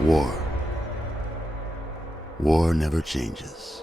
War. War never changes.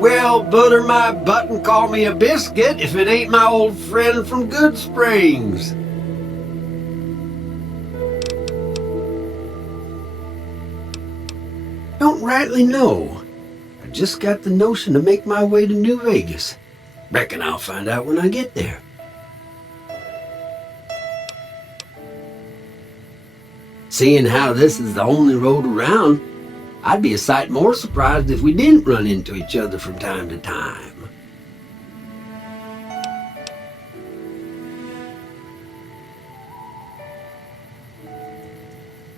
Well, butter my butt and call me a biscuit if it ain't my old friend from Good Springs. Don't rightly know. I just got the notion to make my way to New Vegas. Reckon I'll find out when I get there. Seeing how this is the only road around, I'd be a sight more surprised if we didn't run into each other from time to time.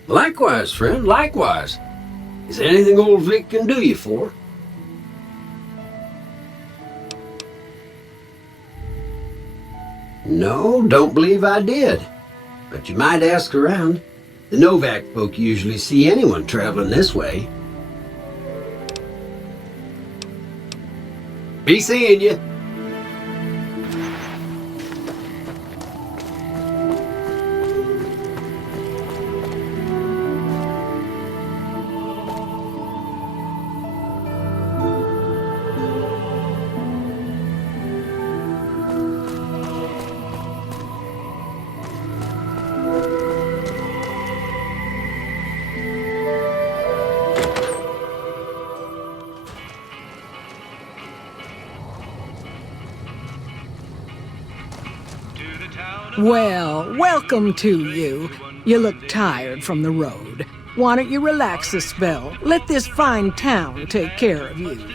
Likewise, friend, likewise. Is there anything old Vic can do you for? No, don't believe I did. But you might ask around. The Novak folk usually see anyone traveling this way. Be seeing you. Well, welcome to you. You look tired from the road. Why don't you relax a spell? Let this fine town take care of you.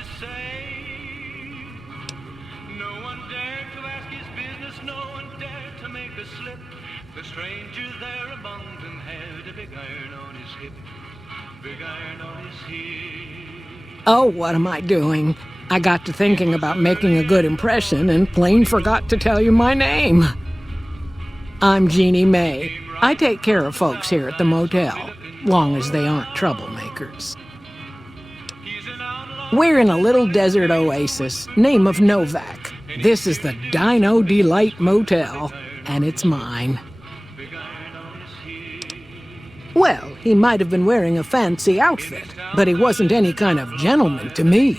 Oh, what am I doing? I got to thinking about making a good impression and plain forgot to tell you my name. I'm Jeannie May. I take care of folks here at the motel, long as they aren't troublemakers. We're in a little desert oasis, name of Novak. This is the Dino Delight Motel, and it's mine. Well, he might have been wearing a fancy outfit, but he wasn't any kind of gentleman to me.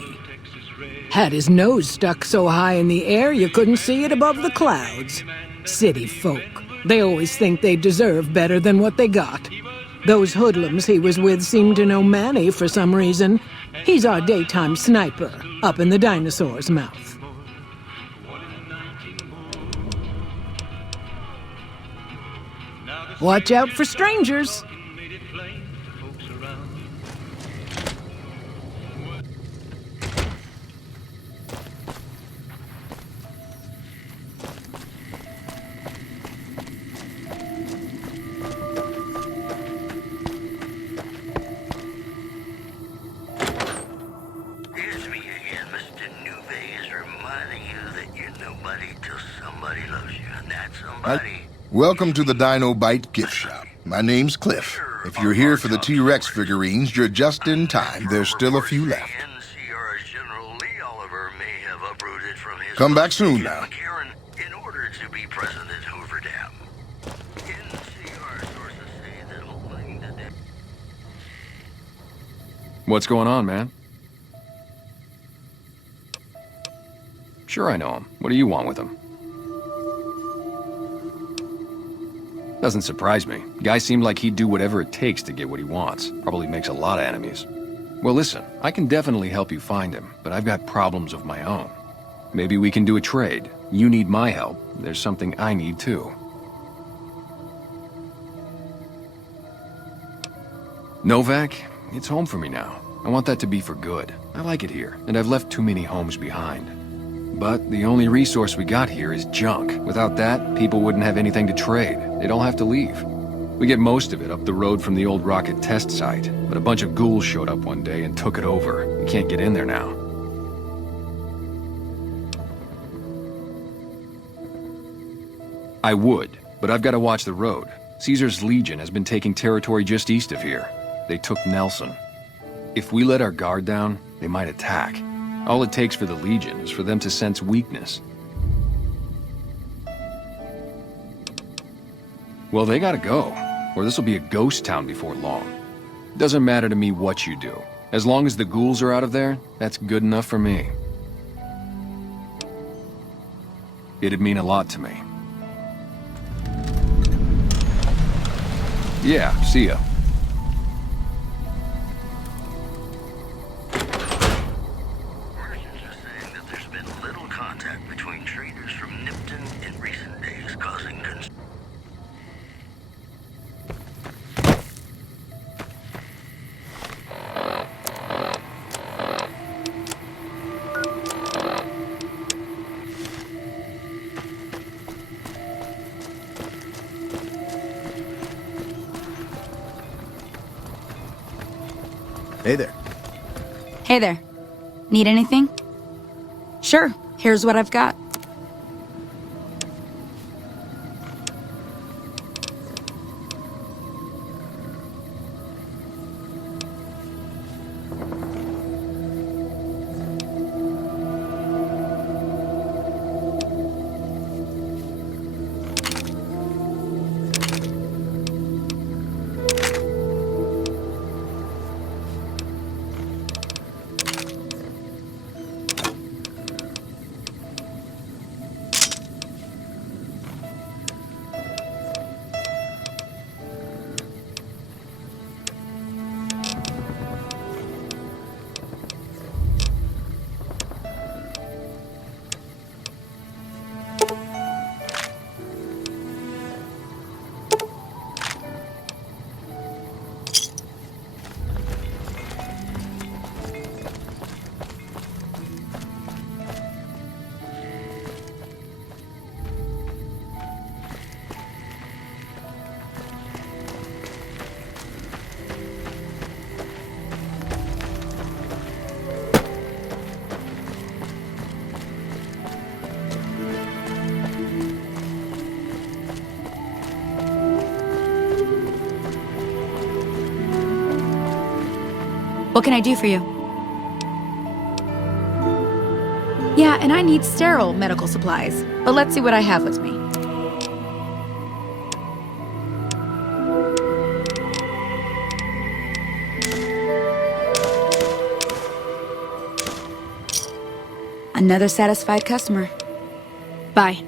Had his nose stuck so high in the air you couldn't see it above the clouds. City folk. They always think they deserve better than what they got. Those hoodlums he was with seemed to know Manny for some reason. He's our daytime sniper, up in the dinosaur's mouth. Watch out for strangers. Welcome to the Dino Bite gift shop. My name's Cliff. If you're here for the T-Rex figurines, you're just in time. There's still a few left. Come back soon now. What's going on, man? Sure I know him. What do you want with him? Doesn't surprise me. Guy seemed like he'd do whatever it takes to get what he wants. Probably makes a lot of enemies. Well, listen, I can definitely help you find him, but I've got problems of my own. Maybe we can do a trade. You need my help. There's something I need too. Novak, it's home for me now. I want that to be for good. I like it here, and I've left too many homes behind. But the only resource we got here is junk. Without that, people wouldn't have anything to trade. They'd all have to leave. We get most of it up the road from the old rocket test site, but a bunch of ghouls showed up one day and took it over. We can't get in there now. I would, but I've got to watch the road. Caesar's Legion has been taking territory just east of here. They took Nelson. If we let our guard down, they might attack. All it takes for the Legion is for them to sense weakness. Well, they gotta go, or this will be a ghost town before long. Doesn't matter to me what you do. As long as the ghouls are out of there, that's good enough for me. It'd mean a lot to me. Yeah, see ya. Merchants are saying that there's been little contact between traders from Nipton in recent days, causing concern. Hey there. Hey there. Need anything? Sure, here's what I've got. What can I do for you? Yeah, and I need sterile medical supplies. But let's see what I have with me. Another satisfied customer. Bye.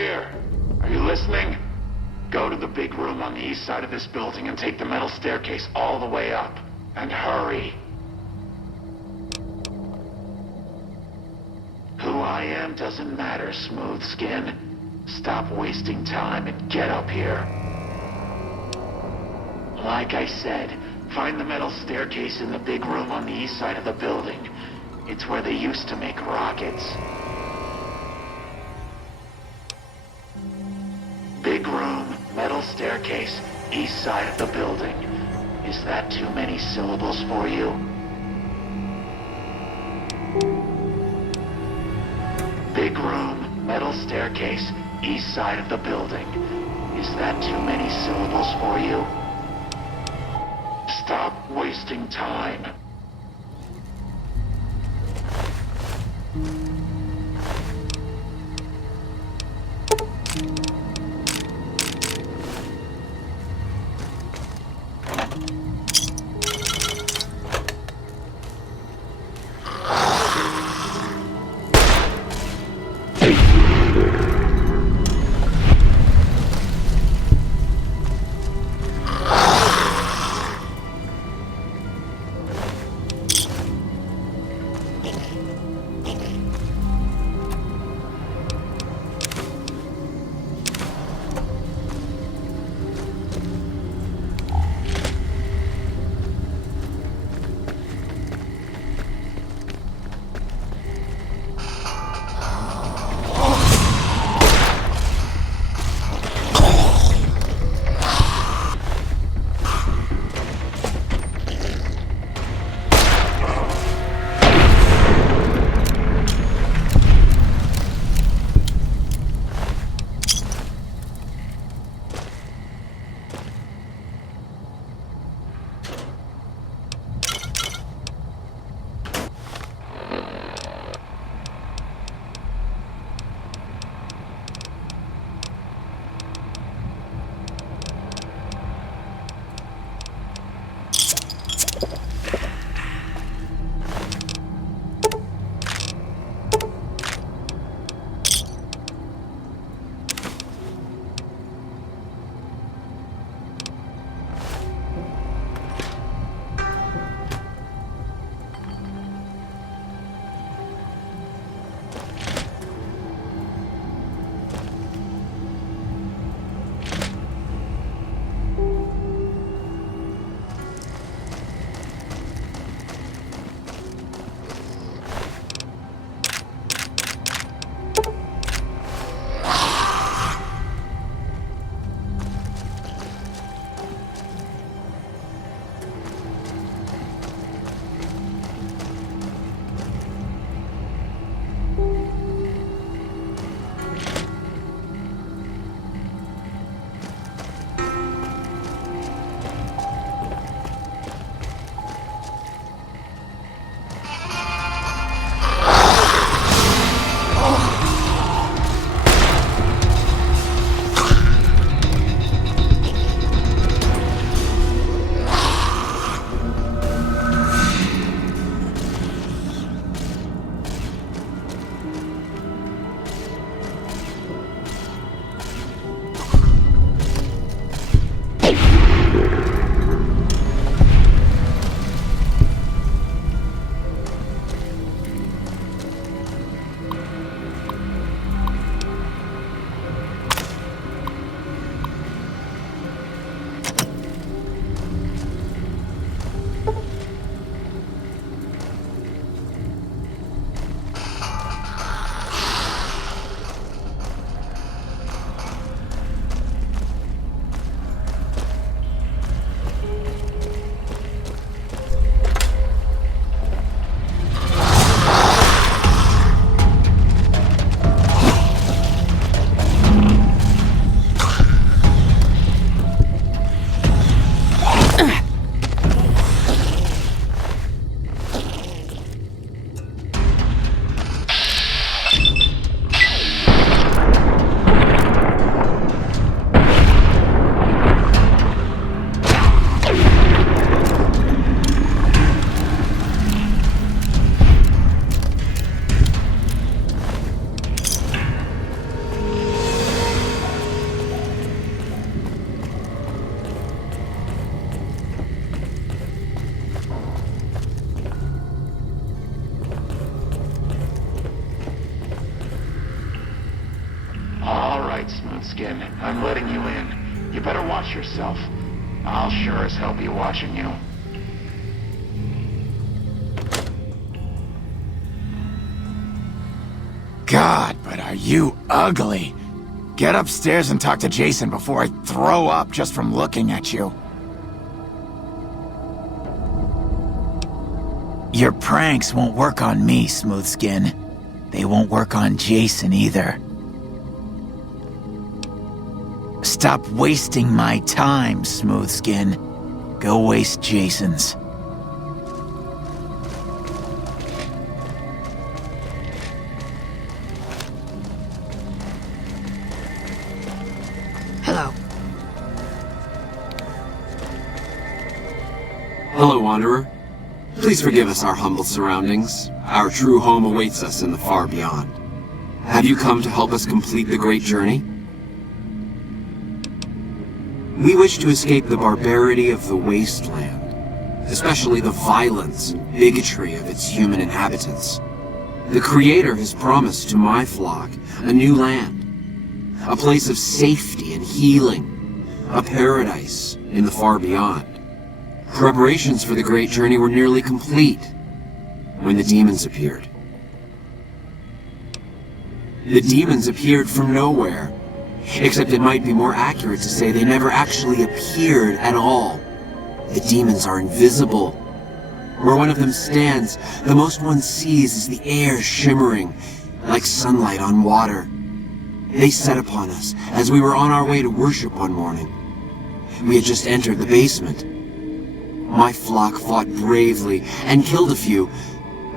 here? Are you listening? Go to the big room on the east side of this building and take the metal staircase all the way up. And hurry. Who I am doesn't matter, Smooth Skin. Stop wasting time and get up here. Like I said, find the metal staircase in the big room on the east side of the building. It's where they used to make rockets. Big room, metal staircase, east side of the building. Is that too many syllables for you? Big room, metal staircase, east side of the building. Is that too many syllables for you? Stop wasting time. Smoothskin. I'm letting you in. You better watch yourself. I'll sure as hell be watching you. God, but are you ugly. Get upstairs and talk to Jason before I throw up just from looking at you. Your pranks won't work on me, Smoothskin. They won't work on Jason either. Stop wasting my time, Smoothskin. Go waste Jason's. Hello. Hello, Wanderer. Please forgive us our humble surroundings. Our true home awaits us in the far beyond. Have you come to help us complete the great journey? We wish to escape the barbarity of the wasteland, especially the violence and bigotry of its human inhabitants. The Creator has promised to my flock a new land, a place of safety and healing, a paradise in the far beyond. Preparations for the great journey were nearly complete when the demons appeared. The demons appeared from nowhere, except it might be more accurate to say they never actually appeared at all. The demons are invisible. Where one of them stands, the most one sees is the air shimmering like sunlight on water. They set upon us as we were on our way to worship one morning. We had just entered the basement. My flock fought bravely and killed a few,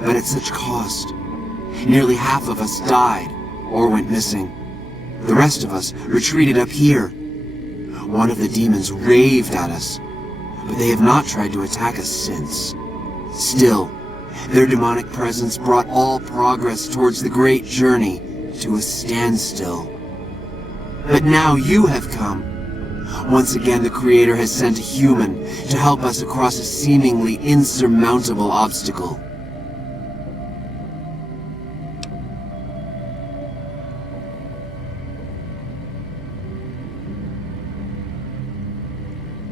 but at such cost. Nearly half of us died or went missing. The rest of us retreated up here. One of the demons raved at us, but they have not tried to attack us since. Still, their demonic presence brought all progress towards the great journey to a standstill. But now you have come. Once again, the Creator has sent a human to help us across a seemingly insurmountable obstacle.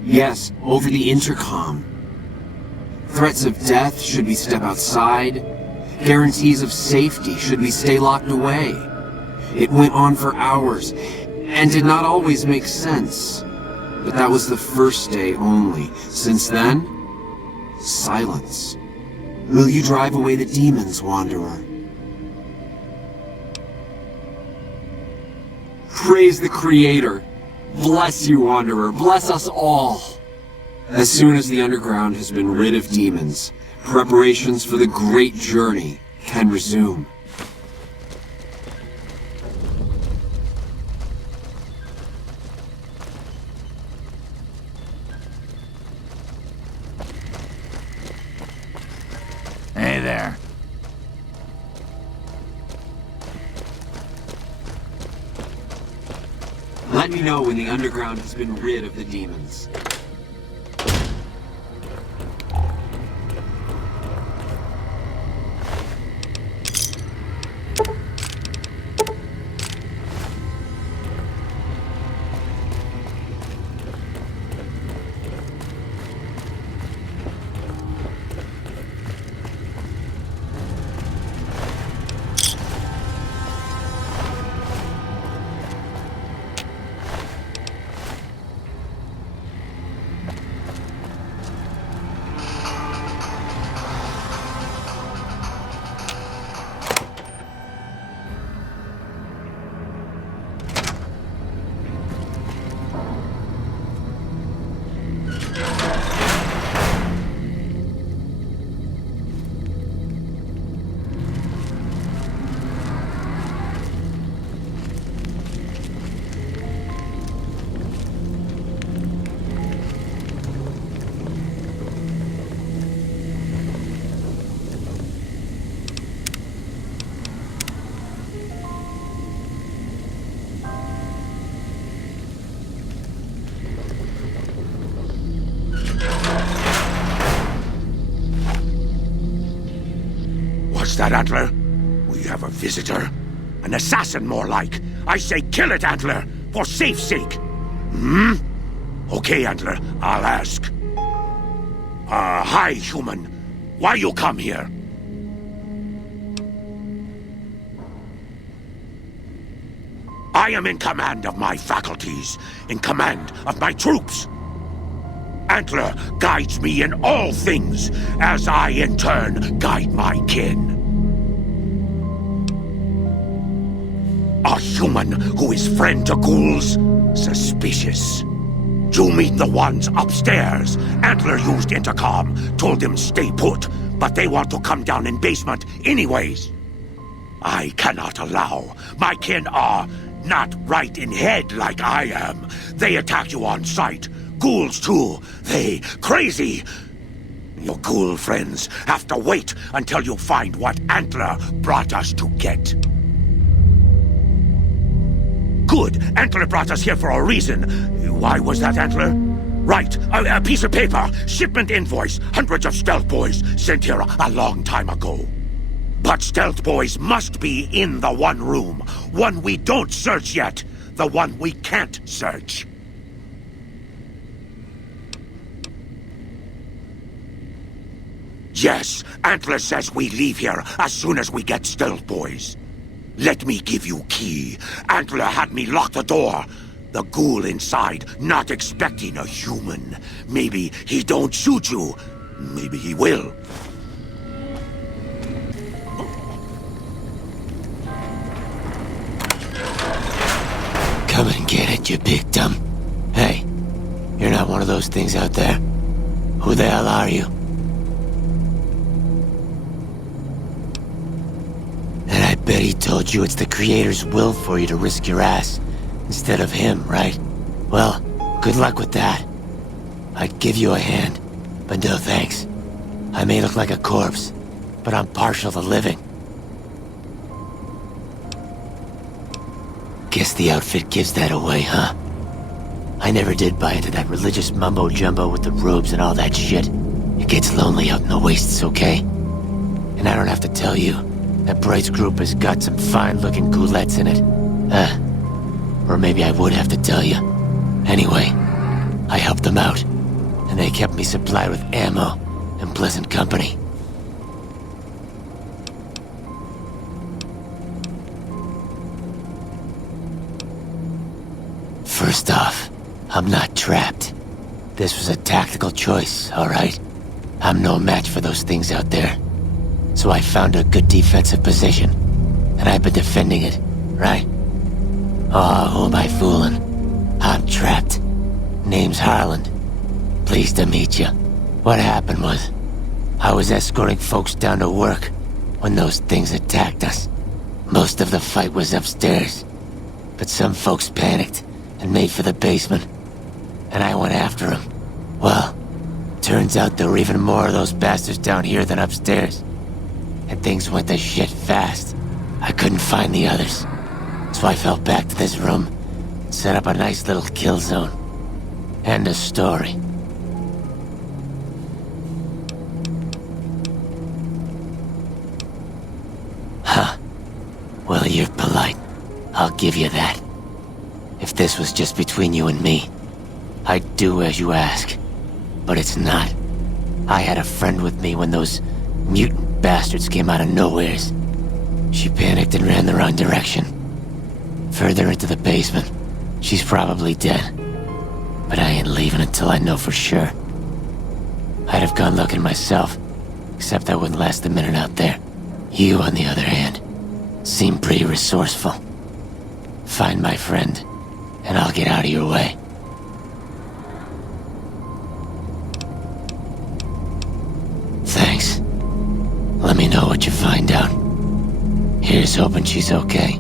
Yes, over the intercom. Threats of death should we step outside. Guarantees of safety should we stay locked away. It went on for hours, and did not always make sense. But that was the first day only. Since then, silence. Will you drive away the demons, Wanderer? Praise the Creator. Bless you, Wanderer. Bless us all. As soon as the underground has been rid of demons, preparations for the great journey can resume. Hey there. Let me know when the underground has been rid of the demons. What's that, Antler? We have a visitor. An assassin, more like. I say kill it, Antler. for safe's sake. Hmm? Okay, Antler, I'll ask. Hi, human. Why you come here? I am in command of my faculties, in command of my troops. Antler guides me in all things, as I in turn guide my kin. A human who is friend to ghouls? Suspicious. You meet the ones upstairs. Antler used intercom, told them stay put, but they want to come down in basement anyways. I cannot allow. My kin are not right in head like I am. They attack you on sight. Ghouls too. They crazy. Your ghoul friends have to wait until you find what Antler brought us to get. Good. Antler brought us here for a reason. Why was that, Antler? Right. A piece of paper. Shipment invoice. Hundreds of stealth boys sent here a long time ago. But stealth boys must be in the one room. One we don't search yet. The one we can't search. Yes, Antler says we leave here as soon as we get stealth boys. Let me give you key. Antler had me lock the door. The ghoul inside not expecting a human. Maybe he don't shoot you. Maybe he will. Come and get it, you big dumb. Hey, you're not one of those things out there. Who the hell are you? And I bet he told you it's the Creator's will for you to risk your ass instead of him, right? Well, good luck with that. I'd give you a hand, but no thanks. I may look like a corpse, but I'm partial to living. Guess the outfit gives that away, huh? I never did buy into that religious mumbo-jumbo with the robes and all that shit. It gets lonely out in the wastes, okay? And I don't have to tell you, that Bright's group has got some fine-looking ghoulettes in it. Or maybe I would have to tell you. Anyway, I helped them out, and they kept me supplied with ammo and pleasant company. First off, I'm not trapped. This was a tactical choice, alright? I'm no match for those things out there. So I found a good defensive position, and I've been defending it, right? Oh, who am I fooling? I'm trapped. Name's Harland. Pleased to meet you. What happened was, I was escorting folks down to work when those things attacked us. Most of the fight was upstairs, but some folks panicked and made for the basement, and I went after them. Well, turns out there were even more of those bastards down here than upstairs, and things went to shit fast. I couldn't find the others, so I fell back to this room and set up a nice little kill zone. End of story. Huh. Well, you're polite. I'll give you that. If this was just between you and me, I'd do as you ask. But it's not. I had a friend with me when those mutant bastards came out of nowheres. She panicked and ran the wrong direction. Further into the basement. She's probably dead. But I ain't leaving until I know for sure. I'd have gone looking myself, except I wouldn't last a minute out there. You, on the other hand, seem pretty resourceful. Find my friend, and I'll get out of your way. Thanks. Let me know what you find out. Here's hoping she's okay.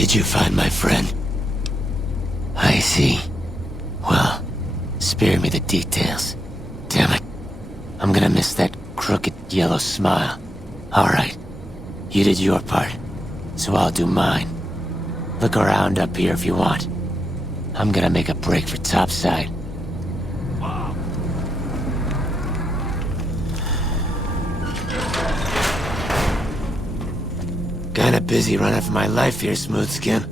Did you find my friend? I see. Well, spare me the details. Damn it. I'm gonna miss that crooked yellow smile. Alright. You did your part, so I'll do mine. Look around up here if you want. I'm gonna make a break for topside. Kinda busy running for my life here, Smooth Skin.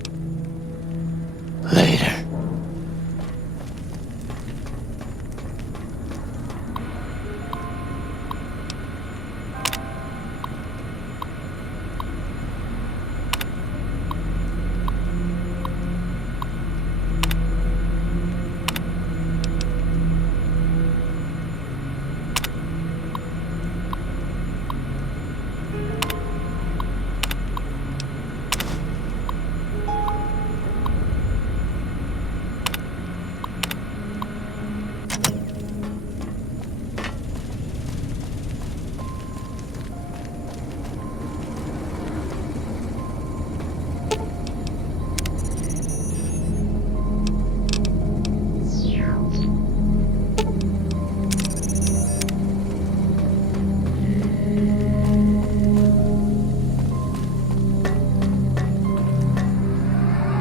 Later.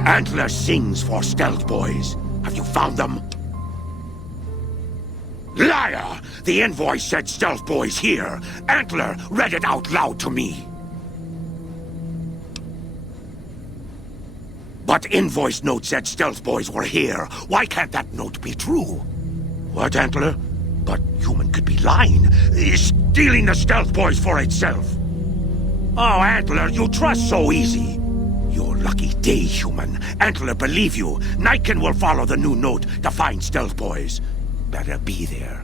Antler sings for Stealth Boys. Have you found them? Liar! The invoice said Stealth Boys here. Antler read it out loud to me. But invoice note said Stealth Boys were here. Why can't that note be true? What, Antler? But human could be lying. Stealing the Stealth Boys for itself. Oh, Antler, you trust so easy. Your lucky day, human. Antler believe you. Nightkin will follow the new note to find Stealth Boys. Better be there.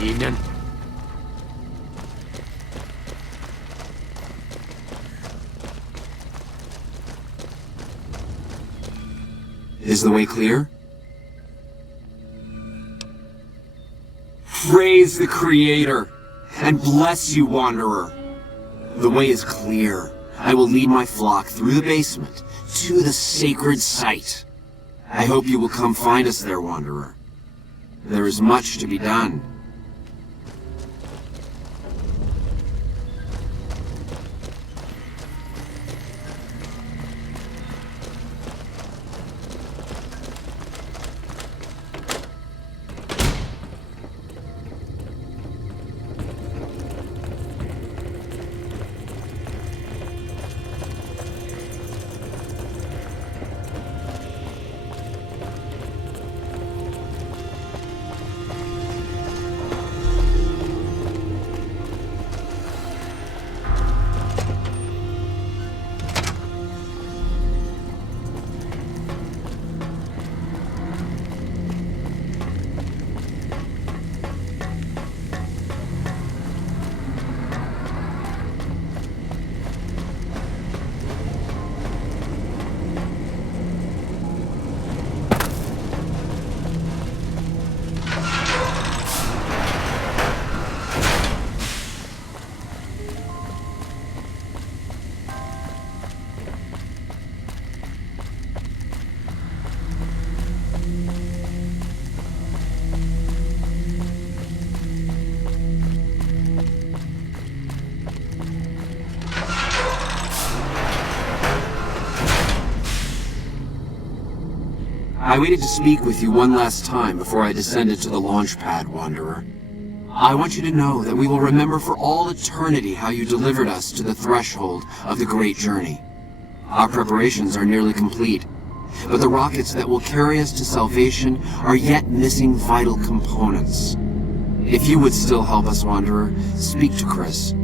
Evening. Is the way clear? Praise the Creator, and bless you, Wanderer. The way is clear. I will lead my flock through the basement to the sacred site. I hope you will come find us there, Wanderer. There is much to be done. I waited to speak with you one last time before I descended to the launch pad, Wanderer. I want you to know that we will remember for all eternity how you delivered us to the threshold of the great journey. Our preparations are nearly complete, But the rockets that will carry us to salvation are yet missing vital components. If you would still help us, Wanderer, speak to Chris.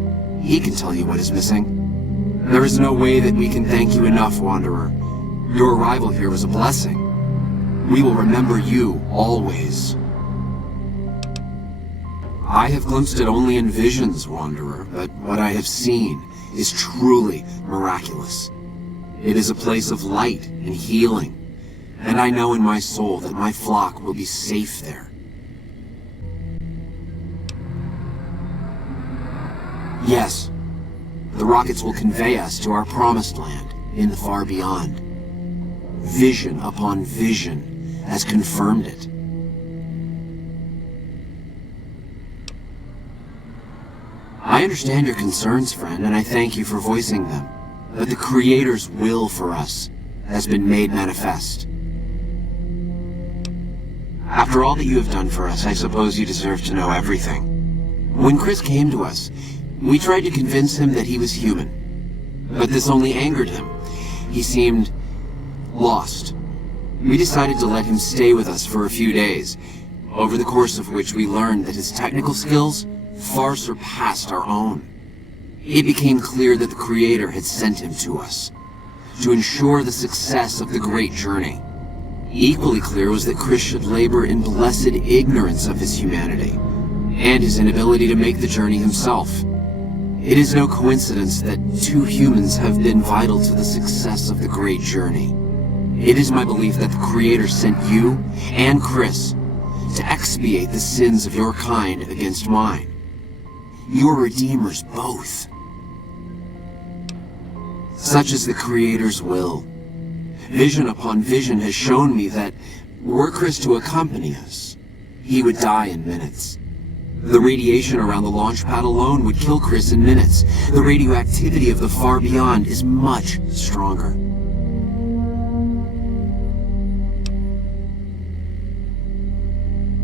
He can tell you what is missing. There is no way that we can thank you enough, Wanderer. Your arrival here was a blessing. We will remember you always. I have glimpsed it only in visions, Wanderer, but what I have seen is truly miraculous. It is a place of light and healing, and I know in my soul that my flock will be safe there. Yes, the rockets will convey us to our promised land in the far beyond. Vision upon vision has confirmed it. I understand your concerns, friend, and I thank you for voicing them. But the Creator's will for us has been made manifest. After all that you have done for us, I suppose you deserve to know everything. When Chris came to us, we tried to convince him that he was human. But this only angered him. He seemed lost. We decided to let him stay with us for a few days, over the course of which we learned that his technical skills far surpassed our own. It became clear that the Creator had sent him to us, to ensure the success of the great journey. Equally clear was that Chris should labor in blessed ignorance of his humanity, and his inability to make the journey himself. It is no coincidence that two humans have been vital to the success of the great journey. It is my belief that the Creator sent you and Chris to expiate the sins of your kind against mine. Your redeemers both. Such is the Creator's will. Vision upon vision has shown me that, were Chris to accompany us, he would die in minutes. The radiation around the launch pad alone would kill Chris in minutes. The radioactivity of the far beyond is much stronger.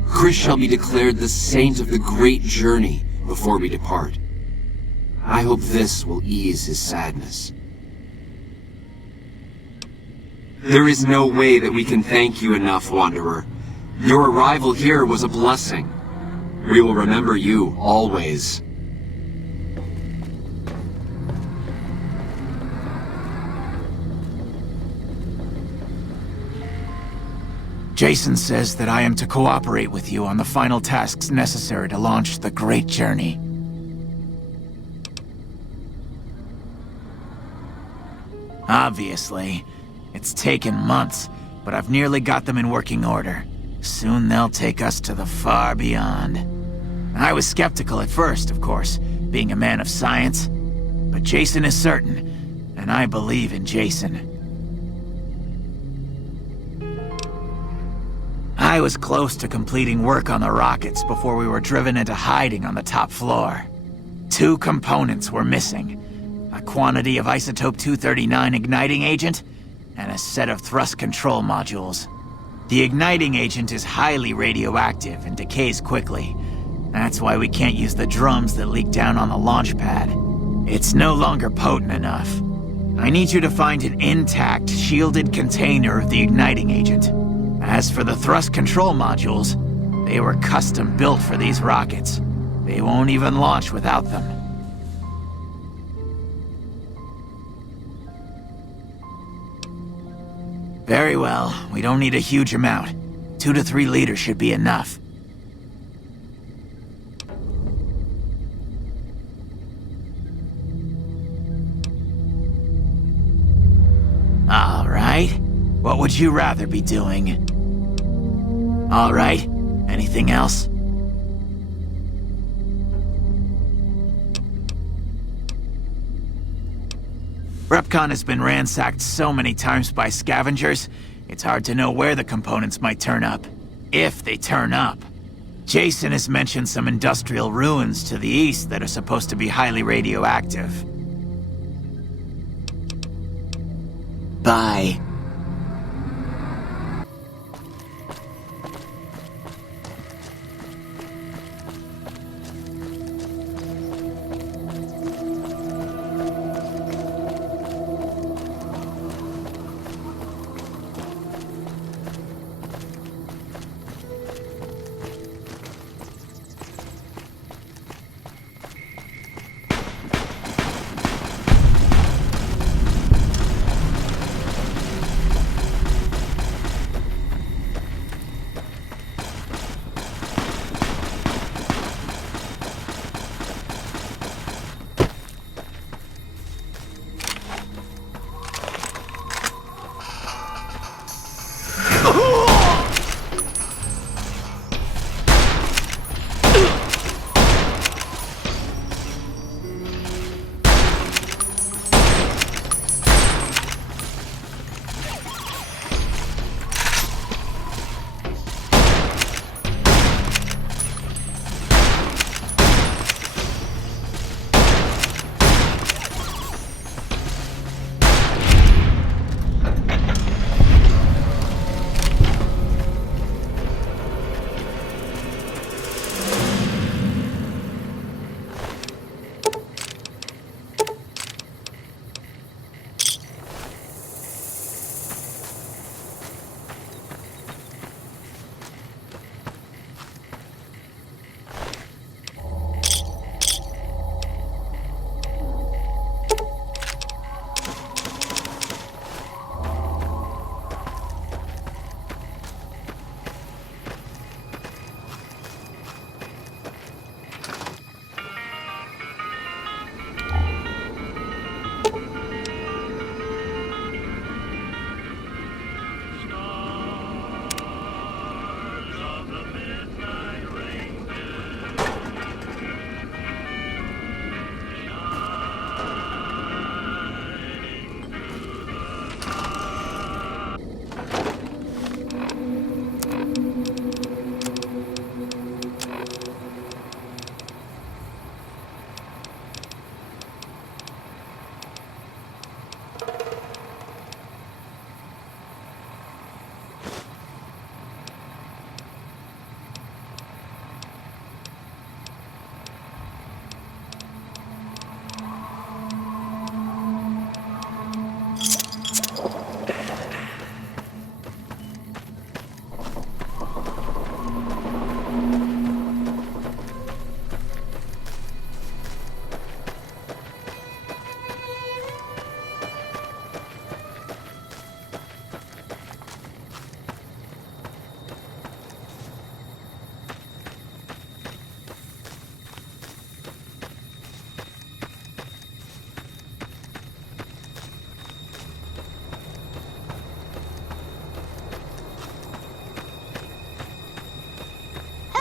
Chris shall be declared the saint of the great journey before we depart. I hope this will ease his sadness. There is no way that we can thank you enough, Wanderer. Your arrival here was a blessing. We will remember you always. Jason says that I am to cooperate with you on the final tasks necessary to launch the Great Journey. Obviously, it's taken months, but I've nearly got them in working order. Soon they'll take us to the far beyond. I was skeptical at first, of course, being a man of science. But Jason is certain, and I believe in Jason. I was close to completing work on the rockets before we were driven into hiding on the top floor. 2 components were missing. A quantity of isotope 239 igniting agent, and a set of thrust control modules. The igniting agent is highly radioactive and decays quickly. That's why we can't use the drums that leak down on the launch pad. It's no longer potent enough. I need you to find an intact, shielded container of the igniting agent. As for the thrust control modules, they were custom built for these rockets. They won't even launch without them. Very well, we don't need a huge amount. 2 to 3 liters should be enough. All right. What would you rather be doing? All right. Anything else? Repcon has been ransacked so many times by scavengers, it's hard to know where the components might turn up. If they turn up. Jason has mentioned some industrial ruins to the east that are supposed to be highly radioactive. Bye.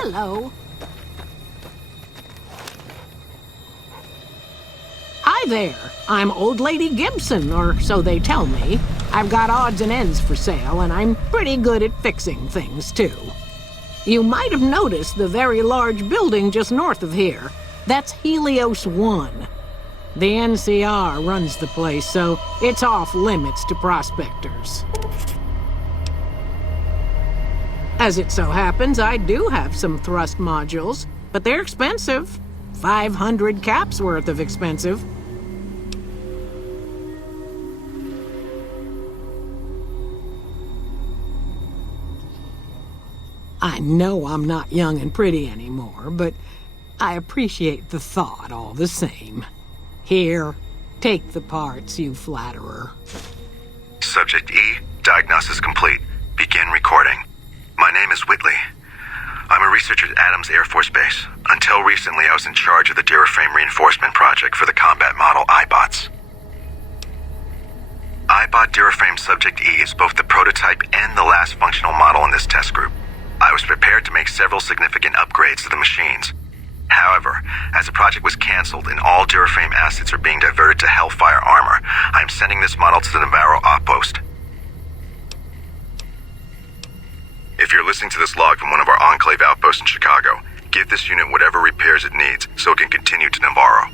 Hello. Hi there. I'm Old Lady Gibson, or so they tell me. I've got odds and ends for sale, and I'm pretty good at fixing things, too. You might have noticed the very large building just north of here. That's Helios 1. The NCR runs the place, so it's off limits to prospectors. As it so happens, I do have some thrust modules, but they're expensive. 500 caps worth of expensive. I know I'm not young and pretty anymore, but I appreciate the thought all the same. Here, take the parts, you flatterer. Subject E, diagnosis complete. Begin recording. My name is Whitley. I'm a researcher at Adams Air Force Base. Until recently, I was in charge of the Duraframe Reinforcement Project for the combat model iBots. iBot Duraframe Subject E is both the prototype and the last functional model in this test group. I was prepared to make several significant upgrades to the machines. However, as the project was cancelled and all Duraframe assets are being diverted to Hellfire armor, I am sending this model to the Navarro outpost. If you're listening to this log from one of our Enclave outposts in Chicago, give this unit whatever repairs it needs so it can continue to Navarro.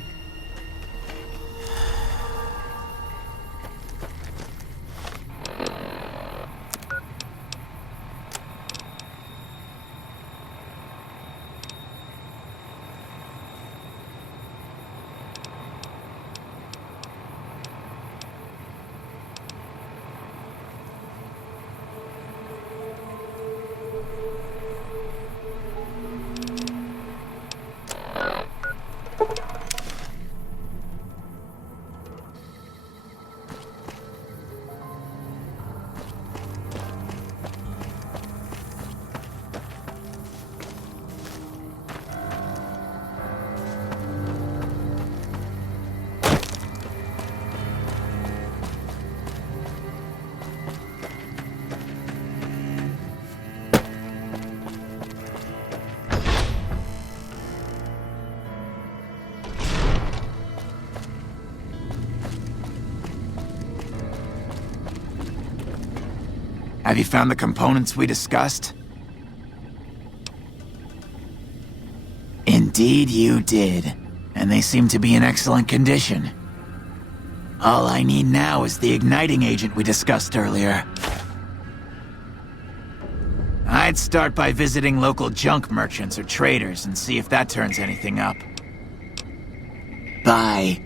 Have you found the components we discussed? Indeed you did, and they seem to be in excellent condition. All I need now is the igniting agent we discussed earlier. I'd start by visiting local junk merchants or traders and see if that turns anything up. Bye.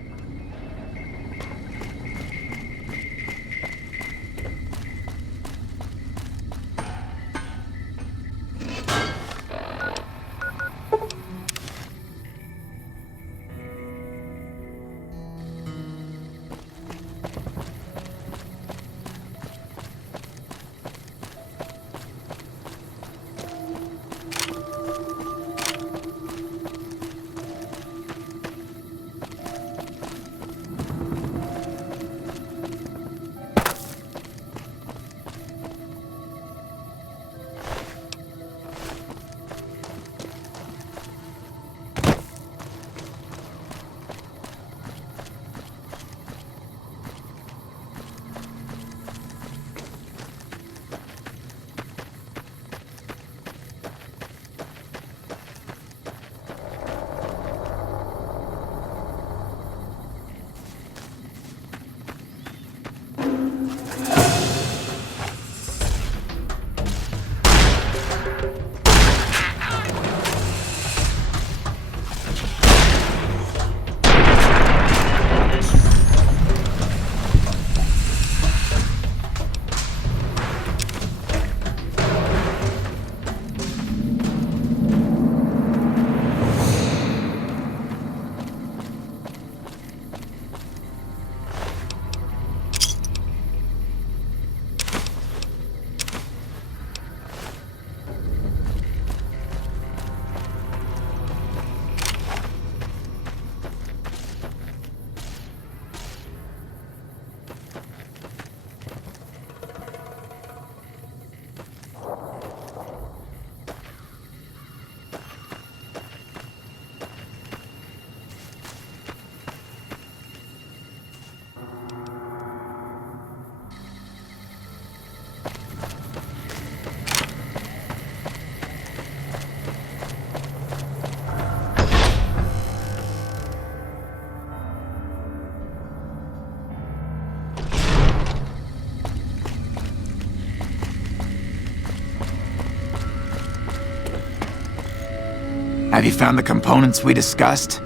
Have you found the components we discussed?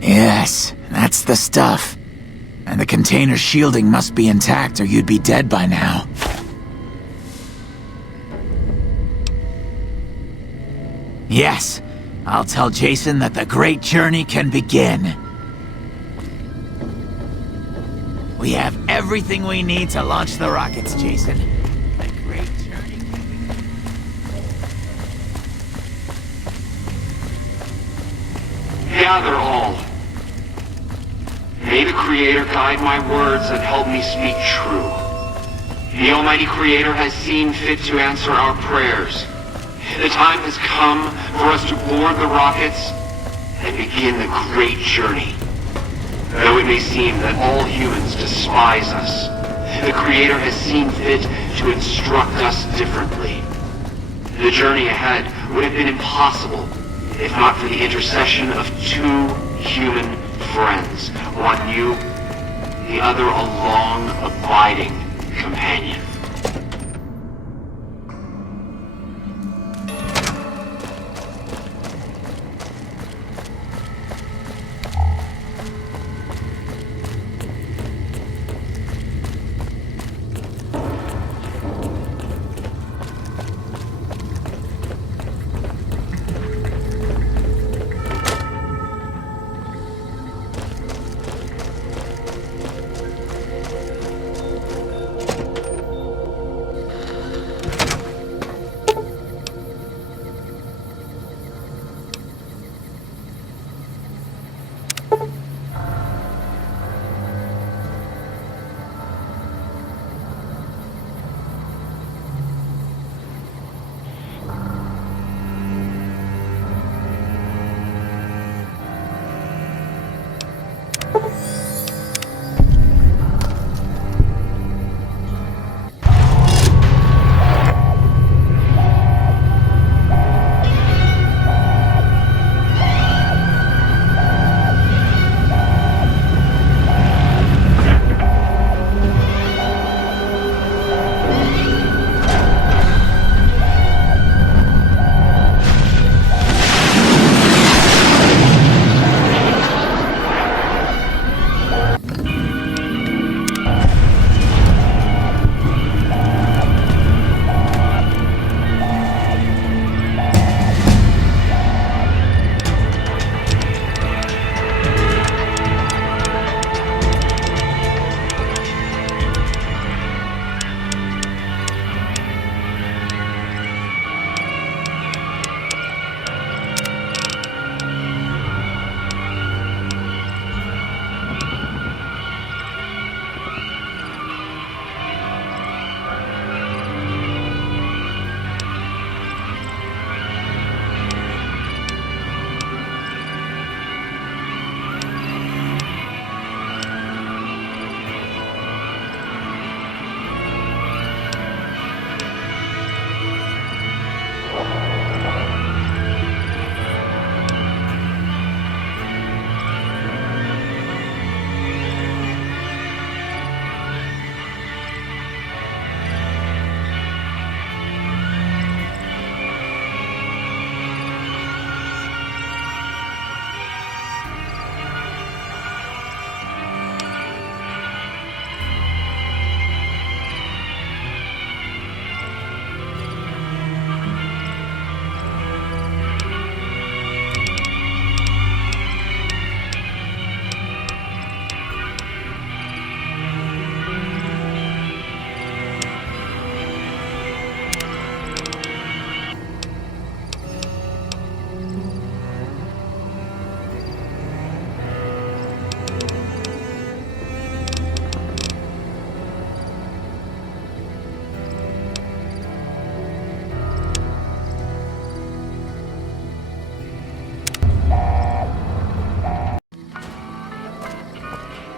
Yes, that's the stuff. And the container's shielding must be intact or you'd be dead by now. Yes, I'll tell Jason that the great journey can begin. We have everything we need to launch the rockets, Jason. The great journey can begin. Gather all. May the Creator guide my words and help me speak true. The Almighty Creator has seen fit to answer our prayers. The time has come for us to board the rockets and begin the great journey. Though it may seem that all humans despise us, the Creator has seen fit to instruct us differently. The journey ahead would have been impossible if not for the intercession of two human friends, one new, the other a long, abiding companion.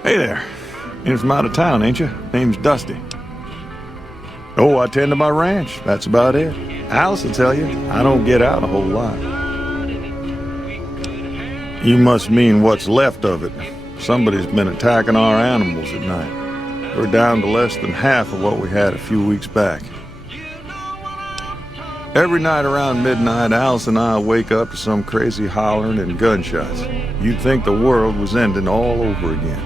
Hey there. In from out of town, ain't you? Name's Dusty. Oh, I tend to my ranch. That's about it. Alice will tell you, I don't get out a whole lot. You must mean what's left of it. Somebody's been attacking our animals at night. We're down to less than half of what we had a few weeks back. Every night around midnight, Alice and I wake up to some crazy hollering and gunshots. You'd think the world was ending all over again.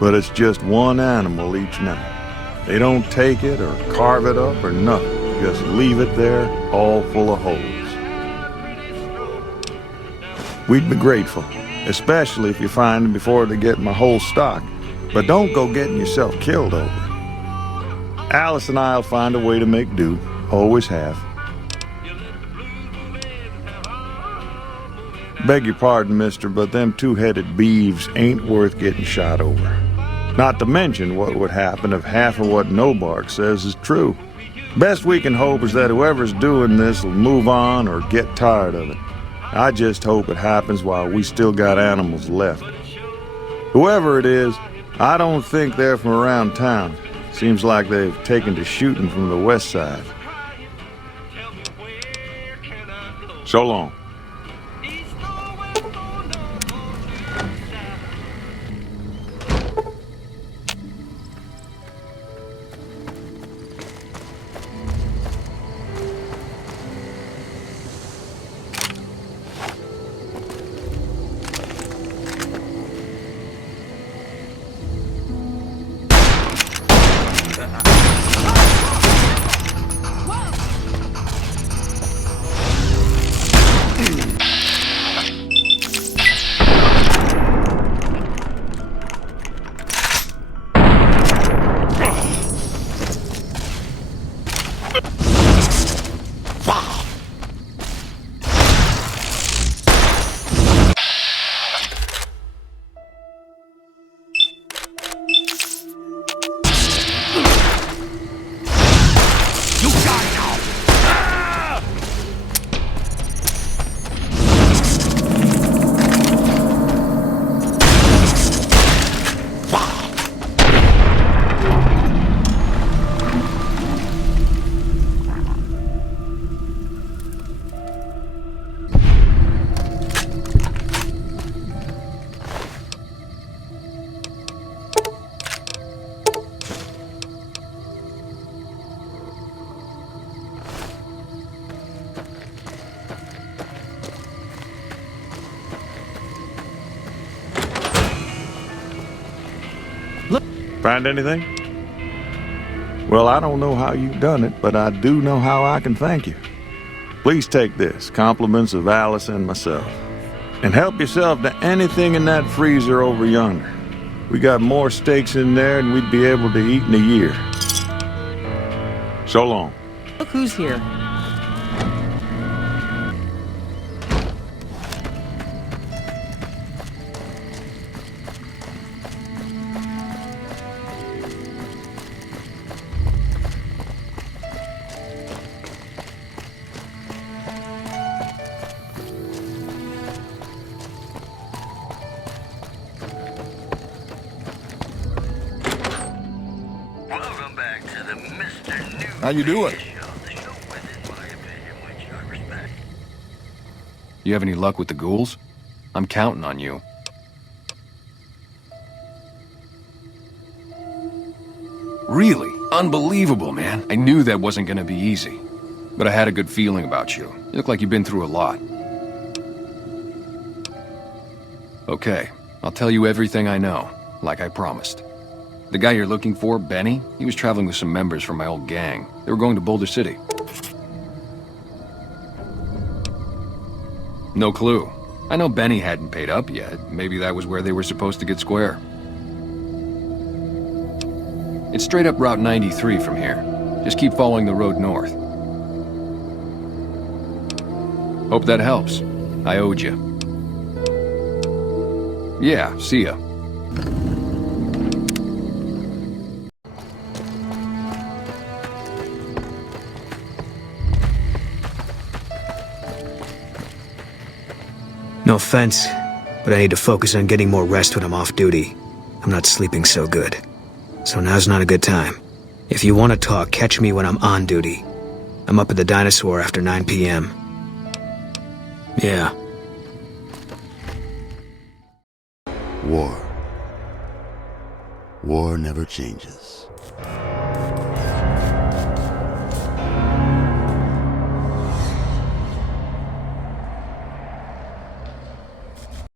But it's just one animal each night. They don't take it or carve it up or nothing. Just leave it there, all full of holes. We'd be grateful, especially if you find them before they get my whole stock. But don't go getting yourself killed over it. Alice and I'll find a way to make do. Always have. Beg your pardon, mister, but them two-headed beeves ain't worth getting shot over. Not to mention what would happen if half of what Nobark says is true. Best we can hope is that whoever's doing this will move on or get tired of it. I just hope it happens while we still got animals left. Whoever it is, I don't think they're from around town. Seems like they've taken to shooting from the west side. So long. Find anything? Well, I don't know how you've done it, but I do know how I can thank you. Please take this, compliments of Alice and myself. And help yourself to anything in that freezer over yonder. We got more steaks in there than we'd be able to eat in a year. So long. Look who's here. How you doing? You have any luck with the ghouls? I'm counting on you. Really? Unbelievable, man. I knew that wasn't gonna be easy. But I had a good feeling about you. You look like you've been through a lot. Okay, I'll tell you everything I know, like I promised. The guy you're looking for, Benny, he was traveling with some members from my old gang. They were going to Boulder City. No clue. I know Benny hadn't paid up yet. Maybe that was where they were supposed to get square. It's straight up Route 93 from here. Just keep following the road north. Hope that helps. I owed you. Yeah, see ya. No offense, but I need to focus on getting more rest when I'm off duty. I'm not sleeping so good. So now's not a good time. If you want to talk, catch me when I'm on duty. I'm up at the Dinosaur after 9 p.m. Yeah. War. War never changes.